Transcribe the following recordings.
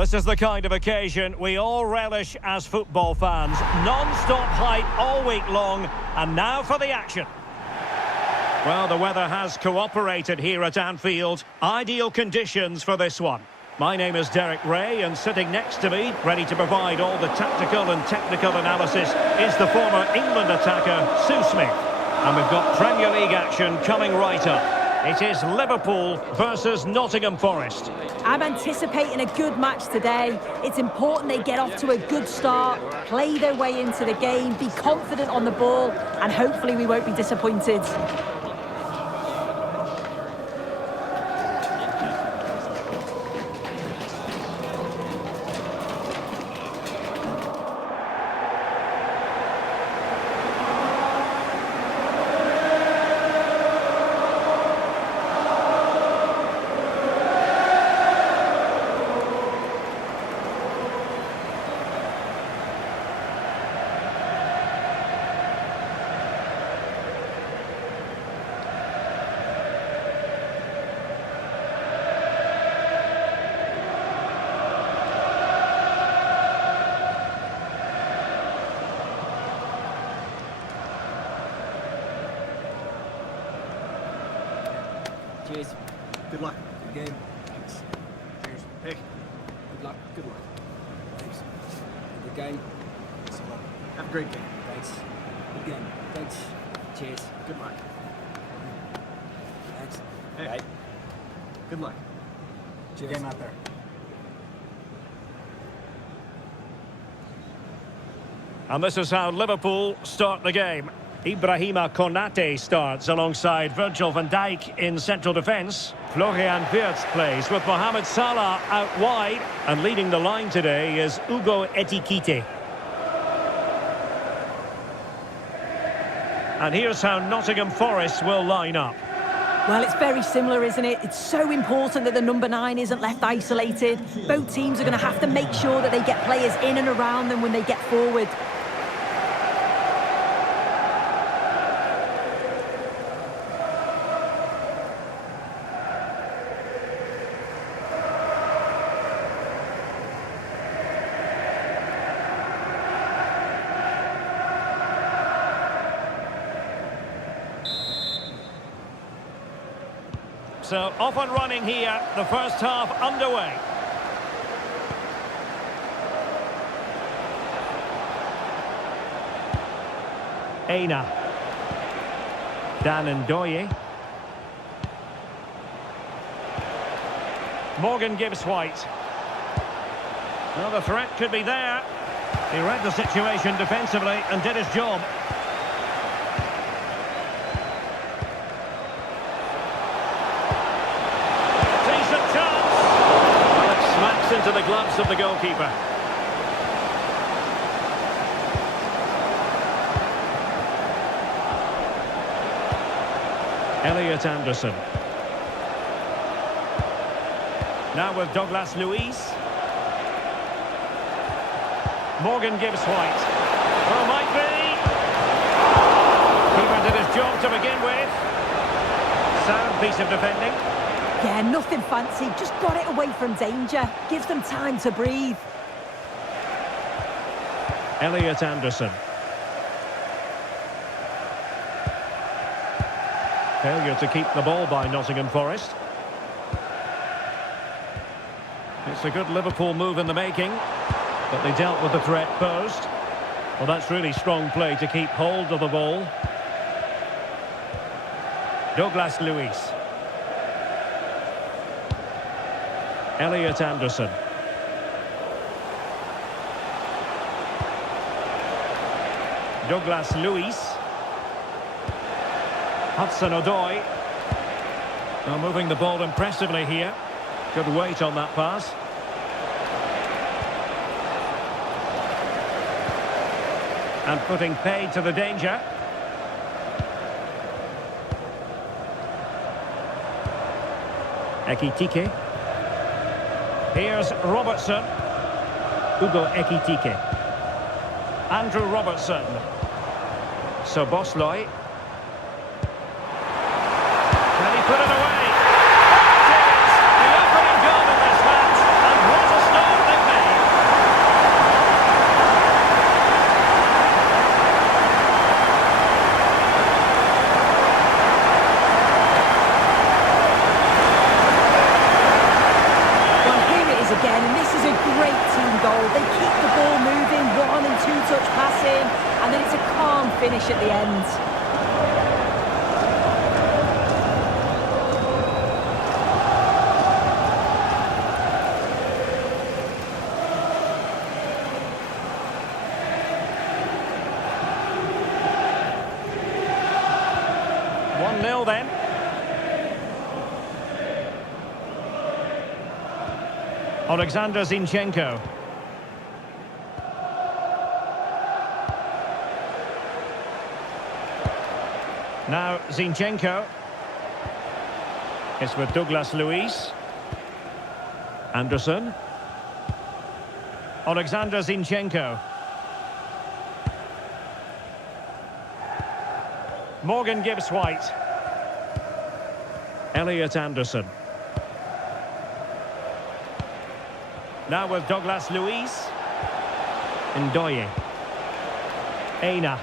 This is the kind of occasion we all relish as football fans. Non-stop hype all week long, and now for the action. Well, the weather has cooperated here at Anfield. Ideal conditions for this one. My name is Derek Ray, and sitting next to me, ready to provide all the tactical and technical analysis, is the former England attacker, Sue Smith. And we've got Premier League action coming right up. It is Liverpool versus Nottingham Forest. I'm anticipating a good match today. It's important they get off to a good start, play their way into the game, be confident on the ball, and hopefully we won't be disappointed. Cheers. Good luck. Good game. Thanks. Cheers. Hey. Good luck. Good luck. Thanks. Good game. So, have a great game. Thanks. Good game. Thanks. Cheers. Good luck. Thanks. Hey. Bye. Good luck. Cheers. Game out there. And this is how Liverpool start the game. Ibrahima Konate starts alongside Virgil van Dijk in central defence. Florian Wirtz plays with Mohamed Salah out wide. And leading the line today is Ekitike. And here's how Nottingham Forest will line up. Well, it's very similar, isn't it? It's so important that the number 9 isn't left isolated. Both teams are going to have to make sure that they get players in and around them when they get forward. So off and running here, the first half underway. Aina. Dan Odoi. Morgan Gibbs White. Well, the threat could be there. He read the situation defensively and did his job. Into the gloves of the goalkeeper. Elliot Anderson. Now with Douglas Luiz. Morgan Gibbs White. Well, might be. Keeper did his job to begin with. Sound piece of defending. Yeah, nothing fancy, just got it away from danger. Gives them time to breathe. Elliot Anderson. Failure to keep the ball by Nottingham Forest. It's a good Liverpool move in the making, but they dealt with the threat posed. Well, that's really strong play to keep hold of the ball. Douglas Luiz. Elliot Anderson. Douglas Luiz. Hudson Odoi. Now moving the ball impressively here. Good weight on that pass. And putting paid to the danger. Ekitike. Here's Robertson. Ekitike. Andrew Robertson. Szoboszlai. Can he put it away? That is the opening goal in this match. And what a start good. They keep the ball moving, 1- and 2-touch passing, and then it's a calm finish at the end. Then. Alexander Zinchenko. Now Zinchenko. It's with Douglas Luiz. Anderson. Alexander Zinchenko. Morgan Gibbs-White. Elliot Anderson. Now with Douglas Luiz. Odoi. Aina.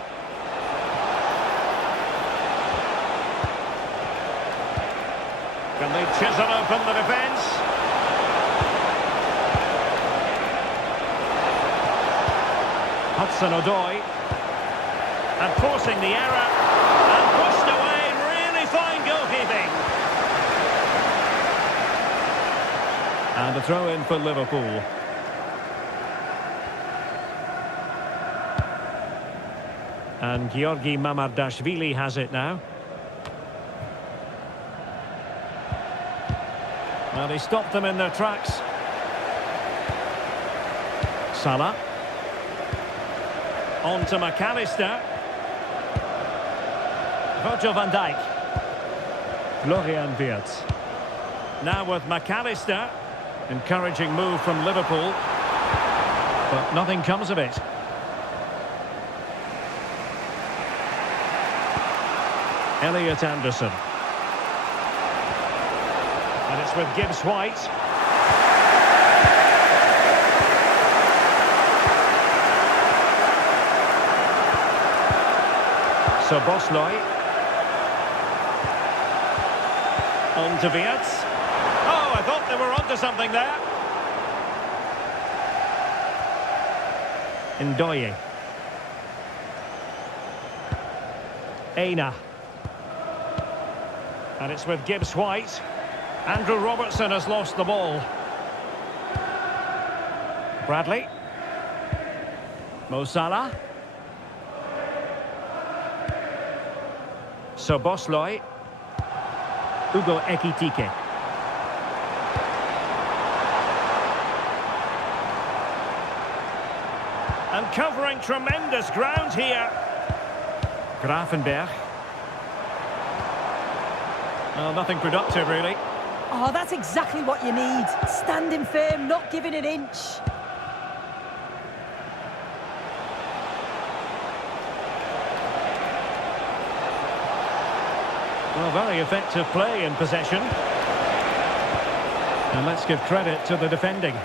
Can they chisel open the defence? Hudson Odoi. And forcing the error. And pushed away. Really fine goalkeeping. And a throw in for Liverpool. And Georgi Mamardashvili has it now. Well, he stopped them in their tracks. Salah. On to McAllister. Virgil van Dijk. Florian Wirtz. Now with McAllister. Encouraging move from Liverpool. But nothing comes of it. Elliot Anderson. And it's with Gibbs-White. So Bosley. On to Wirtz. Oh, I thought they were onto something there. Odoi. Aina. And it's with Gibbs-White. Andrew Robertson has lost the ball. Bradley. Mo Salah. So Bosley. Ugo Ekitike. And covering tremendous ground here. Grafenberg. Well, nothing productive, really. Oh, that's exactly what you need. Standing firm, not giving an inch. Well, very effective play in possession. And let's give credit to the defending.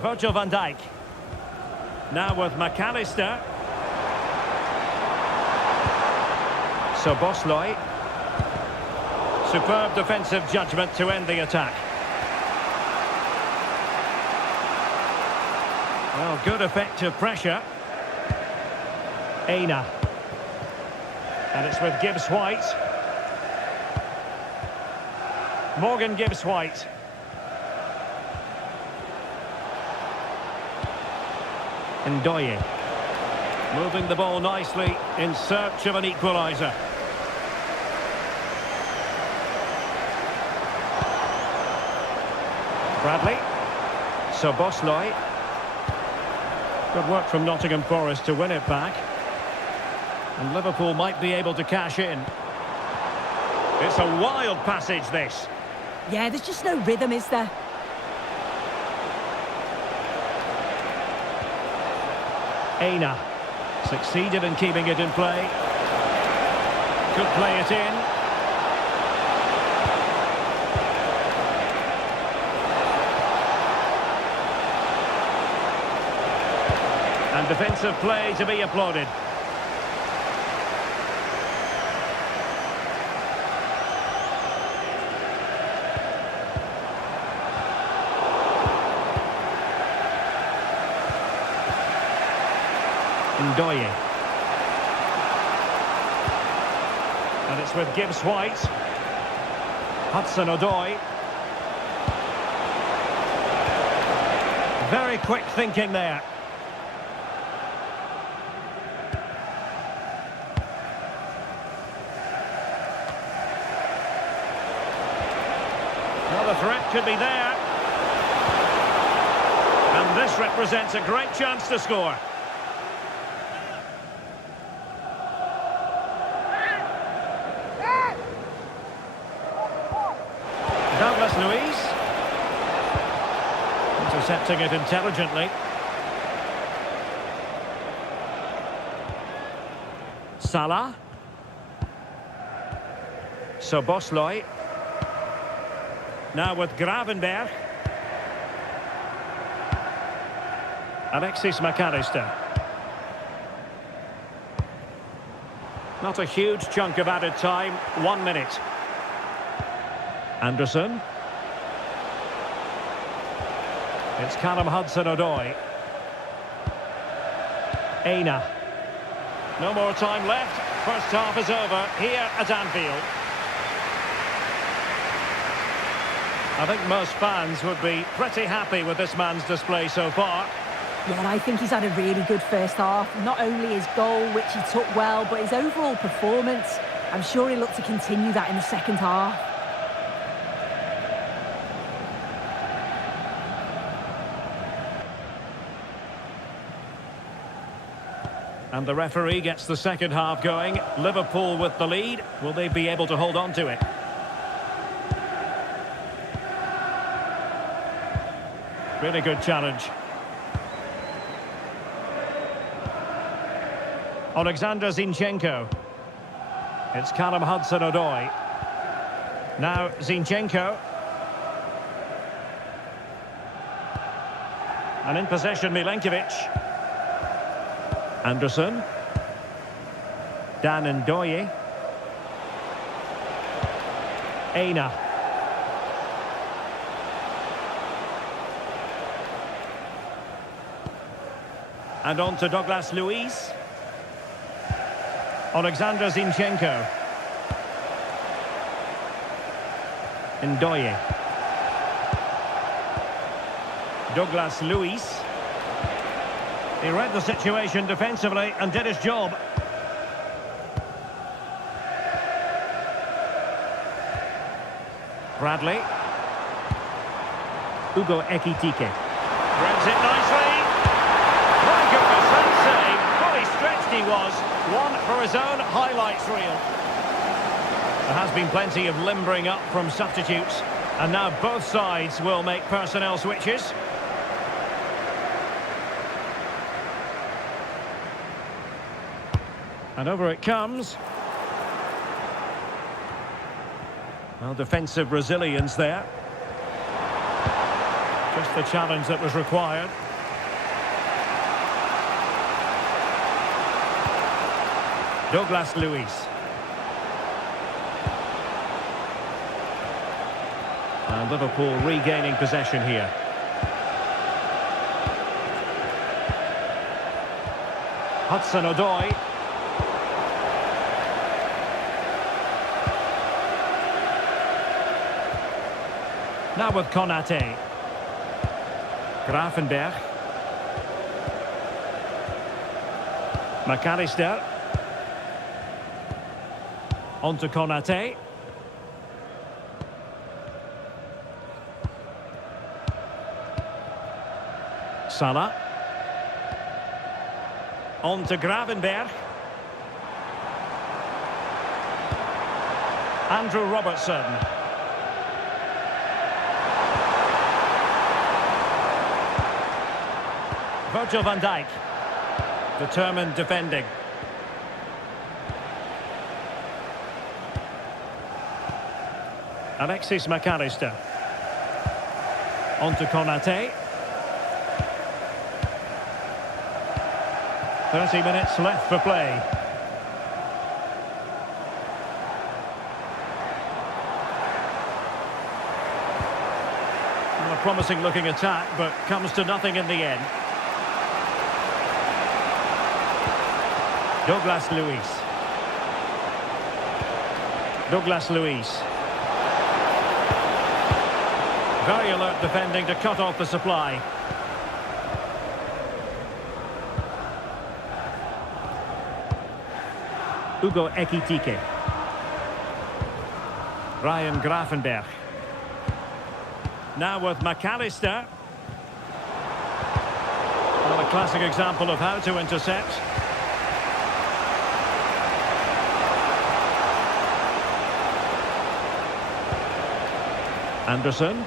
Virgil van Dijk. Now with McAllister. So Bosley. Superb defensive judgment to end the attack. Well, good effective pressure. Aina. And it's with Gibbs-White. Morgan Gibbs-White. Odoi. Moving the ball nicely in search of an equaliser. Bradley. So Bosley. Good work from Nottingham Forest to win it back. And Liverpool might be able to cash in. It's a wild passage, this. Yeah, there's just no rhythm, is there? Aina succeeded in keeping it in play. Could play it in. And defensive play to be applauded. Odoi. And it's with Gibbs White. Hudson Odoi. Very quick thinking there. Well, the threat could be there. And this represents a great chance to score. Douglas Luiz. Intercepting it intelligently. Salah. Soboslai. Now with Gravenberg. Alexis McAllister. Not a huge chunk of added time. 1 minute. Anderson. It's Callum Hudson-Odoi. Aina. No more time left. First half is over here at Anfield. I think most fans would be pretty happy with this man's display so far. Yeah, and I think he's had a really good first half. Not only his goal, which he took well, but his overall performance. I'm sure he'll look to continue that in the second half. And the referee gets the second half going. Liverpool with the lead. Will they be able to hold on to it? Really good challenge. Alexander Zinchenko. It's Callum Hudson-Odoi. Now Zinchenko. And in possession Milenkovic. Anderson. Dan Ndoye. Aina. And on to Douglas Luiz. Alexander Zinchenko. Ndoye. Douglas Luiz. He read the situation defensively and did his job. Bradley. Ugo Ekitike. Reads it nicely. My goodness, that save. Fully stretched he was. One for his own highlights reel. There has been plenty of limbering up from substitutes. And now both sides will make personnel switches. And over it comes. Well, defensive resilience there. Just the challenge that was required. Douglas Luiz. And Liverpool regaining possession here. Hudson-Odoi. Now with Konate. Gravenberg. McAllister. On to Konate. Salah. On to Gravenberg. Andrew Robertson. Virgil van Dijk. Determined defending. Alexis McAllister. On to Konate. 30 minutes left for play. Well, a promising looking attack, but comes to nothing in the end. Douglas Luiz. Douglas Luiz. Very alert defending to cut off the supply. Hugo Ekitike. Ryan Gravenberch. Now with McAllister. Well, a classic example of how to intercept. Anderson.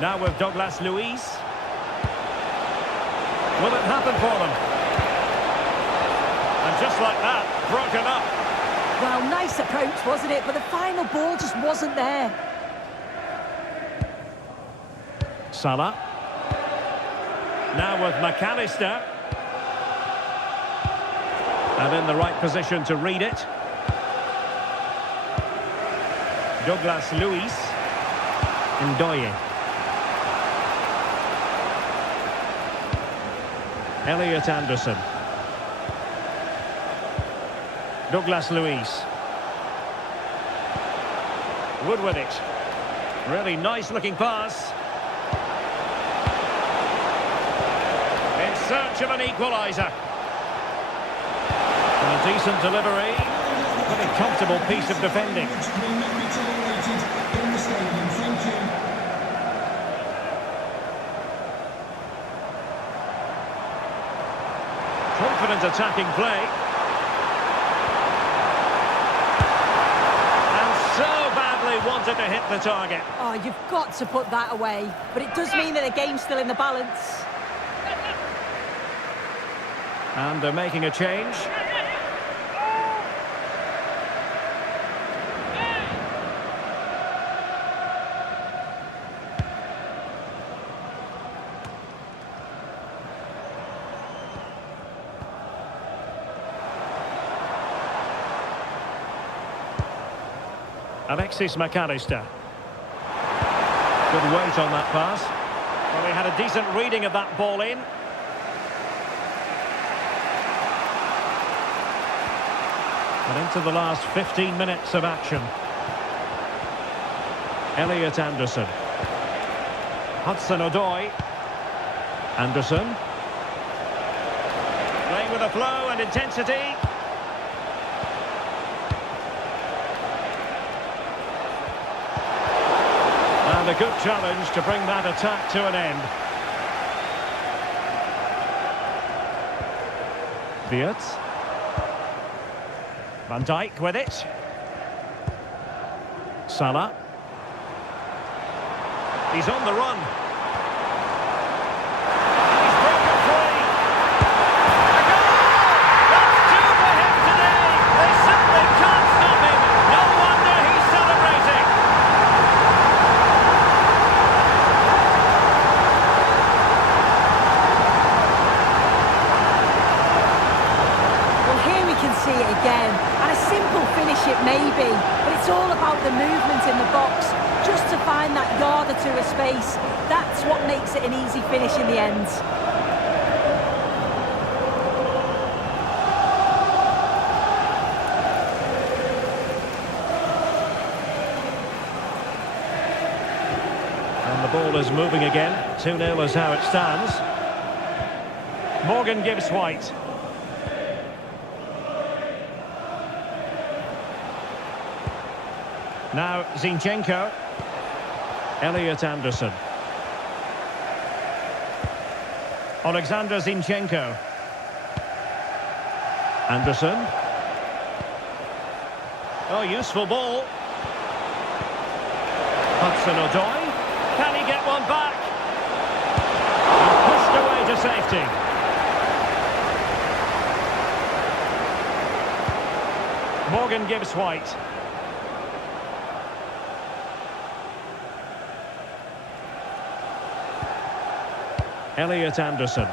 Now with Douglas Luiz. Will it happen for them? And just like that, broken up. Well, nice approach, wasn't it? But the final ball just wasn't there. Salah. Now with McAllister. And in the right position to read it. Douglas Luiz. Odoi. Elliot Anderson. Douglas Luiz. Wood with it. Really nice looking pass. In search of an equaliser. And a decent delivery. Pretty comfortable piece of defending. Confident attacking play. And so badly wanted to hit the target. Oh, you've got to put that away. But it does mean that the game's still in the balance. And they're making a change. Alexis McAllister. Good weight on that pass. Well, he had a decent reading of that ball in. And into the last 15 minutes of action. Elliot Anderson. Hudson Odoi. Anderson. Playing with a flow and intensity. And a good challenge to bring that attack to an end. Wirtz. Van Dijk with it. Salah. He's on the run. He's broken free. A goal! That's two for him today. They simply can't stop him. No wonder he's celebrating. Well, here we can see it again. And a simple finish it may be, but it's all about the movement in the box. Just to find that yard or two of space. That's what makes it an easy finish in the end. And the ball is moving again. 2-0 is how it stands. Morgan Gibbs White. Now Zinchenko. Elliot Anderson. Alexander Zinchenko. Anderson. Oh, useful ball. Hudson Odoi. Can he get one back? And pushed away to safety. Morgan Gibbs White. Elliot Anderson.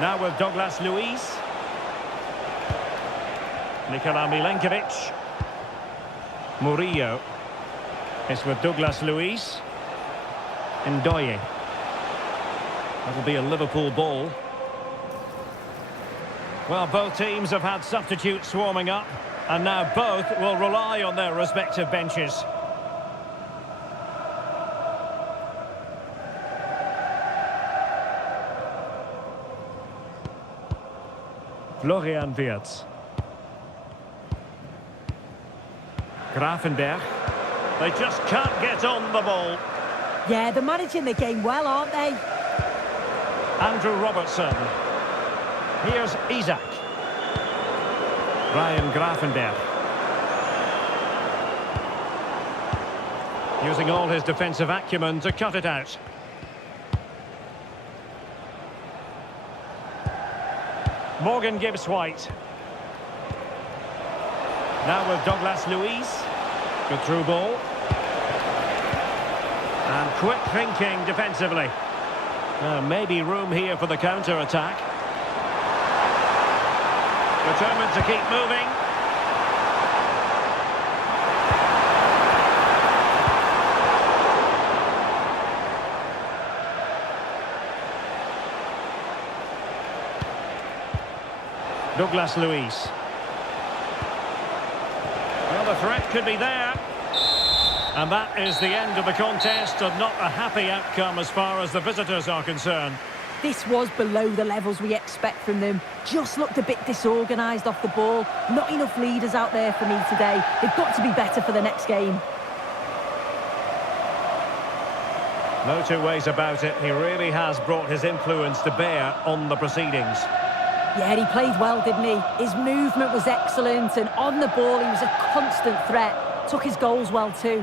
Now with Douglas Luiz. Nikola Milenkovic. Murillo is with Douglas Luiz. Odoi. That'll be a Liverpool ball. Well, both teams have had substitutes warming up, and now both will rely on their respective benches. Florian Wirtz. Gravenberg. They just can't get on the ball. Yeah, they're managing the game well, aren't they? Andrew Robertson. Here's Isaac. Ryan Gravenberg. Using all his defensive acumen to cut it out. Morgan Gibbs-White. Now with Douglas Luiz. Good through ball. And quick thinking defensively. Maybe room here for the counter-attack. Determined to keep moving. Douglas Luiz. Well, the threat could be there. And that is the end of the contest, and not a happy outcome as far as the visitors are concerned. This was below the levels we expect from them. Just looked a bit disorganised off the ball. Not enough leaders out there for me today. They've got to be better for the next game. No two ways about it. He really has brought his influence to bear on the proceedings. Yeah, he played well, didn't he? His movement was excellent, and on the ball he was a constant threat. Took his goals well too.